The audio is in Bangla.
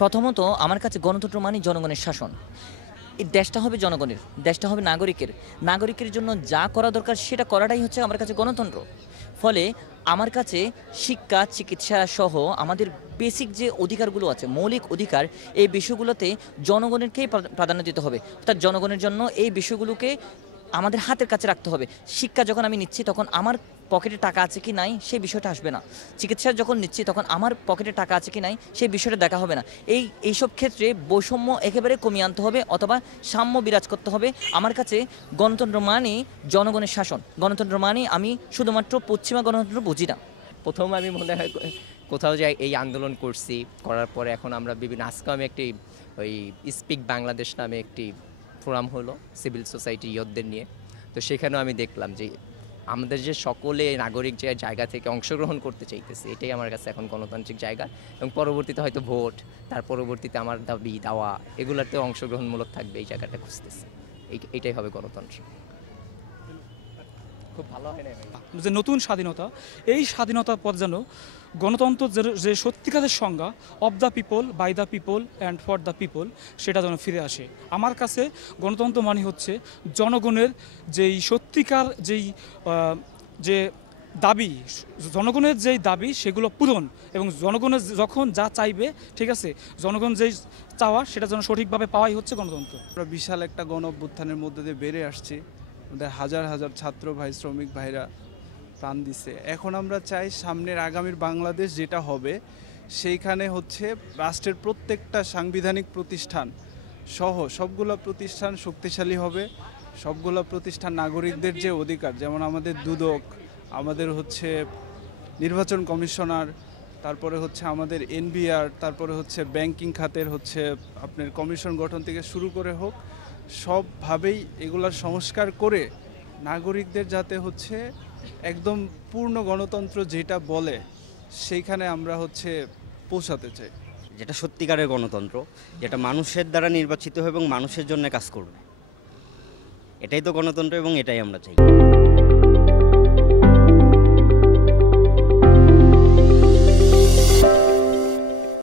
প্রথমত আমার কাছে গণতন্ত্র মানে জনগণের শাসন। এই দেশটা হবে জনগণের, দেশটা হবে নাগরিকের। নাগরিকের জন্য যা করা দরকার সেটা করাটাই হচ্ছে আমার কাছে গণতন্ত্র। ফলে আমার কাছে শিক্ষা, চিকিৎসা সহ আমাদের বেসিক যে অধিকারগুলো আছে, মৌলিক অধিকার, এই বিষয়গুলোতে জনগণেরকেই প্রাধান্য দিতে হবে। অর্থাৎ জনগণের জন্য এই বিষয়গুলোকে আমাদের হাতের কাছে রাখতে হবে। শিক্ষা যখন আমি নিচ্ছি তখন আমার পকেটে টাকা আছে কি নাই সেই বিষয়টা আসবে না। চিকিৎসা যখন নিচ্ছি তখন আমার পকেটে টাকা আছে কি নাই সেই বিষয়টা দেখা হবে না। এইসব ক্ষেত্রে বৈষম্য একেবারে কমিয়ে আনতে হবে অথবা সাম্য বিরাজ করতে হবে। আমার কাছে গণতন্ত্র মানে জনগণের শাসন। গণতন্ত্র মানে আমি শুধুমাত্র পশ্চিমা গণতন্ত্র বুঝি না। প্রথম আমি মনে হয় কোথাও যাই এই আন্দোলন করছি, করার পরে এখন আমরা বিভিন্ন, আজকে আমি একটি ওই স্পিক বাংলাদেশ নামে একটি ফোরাম হলো সিভিল সোসাইটি ইয়তদের নিয়ে। তো সেখানেও আমি দেখলাম যে আমাদের যে সকলে নাগরিক যে জায়গা থেকে অংশগ্রহণ করতে চাইতেছে, এটাই আমার কাছে এখন গণতান্ত্রিক জায়গা। এবং পরবর্তীতে হয়তো ভোট, তার পরবর্তীতে আমার দাবি দাওয়া, এগুলাতেও অংশগ্রহণমূলক থাকবে, এই জায়গাটা খুঁজতেছে। এইটাই হবে গণতন্ত্র। খুব ভালো হয় না যে নতুন স্বাধীনতা, এই স্বাধীনতার পর যেন গণতন্ত্র যে সত্যিকারের সংজ্ঞা, of the people, by the people and for the people, সেটা যেন ফিরে আসে। আমার কাছে গণতন্ত্র মানে হচ্ছে জনগণের যেই সত্যিকার যে দাবি, জনগণের যেই দাবি সেগুলো পূরণ, এবং জনগণের যখন যা চাইবে, ঠিক আছে, জনগণ যেই চাওয়া সেটা যেন সঠিকভাবে পাওয়াই হচ্ছে গণতন্ত্র। আমরা বিশাল একটা গণ অভ্যুত্থানের মধ্যে দিয়ে বেড়ে আসছি। আমাদের হাজার হাজার ছাত্র ভাই, শ্রমিক ভাইরা প্রাণ দিছে। এখন আমরা চাই সামনের আগামীর বাংলাদেশ যেটা হবে, সেইখানে হচ্ছে রাষ্ট্রের প্রত্যেকটা সাংবিধানিক প্রতিষ্ঠান সহ সবগুলো প্রতিষ্ঠান শক্তিশালী হবে। সবগুলো প্রতিষ্ঠান নাগরিকদের যে অধিকার, যেমন আমাদের দুদক, আমাদের হচ্ছে নির্বাচন কমিশনার, তারপরে হচ্ছে আমাদের এনবিআর, তারপরে হচ্ছে ব্যাংকিং খাতের হচ্ছে আপনার কমিশন গঠন থেকে শুরু করে হোক, সবভাবেই এগুলার সংস্কার করে নাগরিকদের যাতে হচ্ছে একদম পূর্ণ গণতন্ত্র যেটা বলে সেইখানে আমরা হচ্ছে পৌঁছাতে চাই। যেটা সত্যিকারের গণতন্ত্র, যেটা মানুষের দ্বারা নির্বাচিত হবে এবং মানুষের জন্য কাজ করবে, এটাই তো গণতন্ত্র এবং এটাই আমরা চাই।